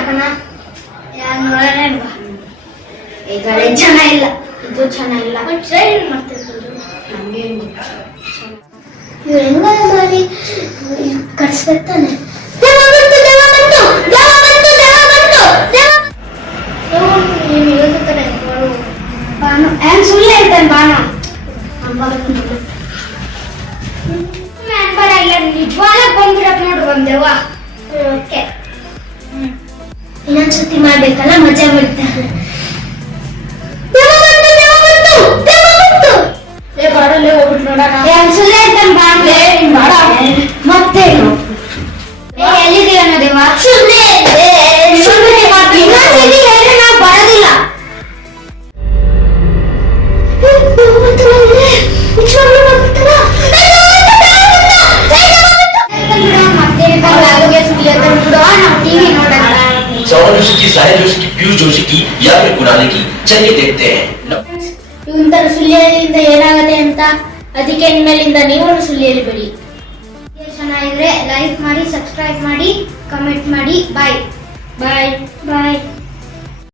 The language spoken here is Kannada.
ಹಾಕೋಣ ನೋಡೋಣ ಈಗ ಚೆನ್ನಾಗಿಲ್ಲ ಇದು ಚೆನ್ನಾಗಿಲ್ಲ ಇವ್ರು ಹೆಂಗ ಮಾಡಿ ಕಟ್ಸ್ಬೇಕಾನೆ ಸುಳ್ಳು ಹೇಳ್ತಾನೆ ಬಾಣ ನಿಜವಾಗ ಬಂದ್ಬಿಡಕ್ ನೋಡು ಬಂದೇವಾ ಓಕೆ. ಇನ್ನೊಂದ್ಸತಿ ಮಾಡ್ಬೇಕಲ್ಲ ಮಜಾ ಬರುತ್ತೆ. ದೇವ सौर जोशी की साहिल जोशी की पीयूष जोशी की या फिर कुरानी की चलिए देखते हैं न- ಇವಂತರ ಸುಳ್ಳಿಯಿಂದ ಏನಾಗತ್ತೆ ಅಂತ ಅದಕ್ಕೆ ಇನ್ಮೇಲಿಂದ ನೀವು ಸುಳ್ಳಿ ಹೇಳಿಬೇಡಿ ಚೆನ್ನಾಗಿದ್ರೆ ಲೈಕ್ ಮಾಡಿ ಸಬ್ಸ್ಕ್ರೈಬ್ ಮಾಡಿ ಕಮೆಂಟ್ ಮಾಡಿ ಬಾಯ್ ಬಾಯ್ ಬಾಯ್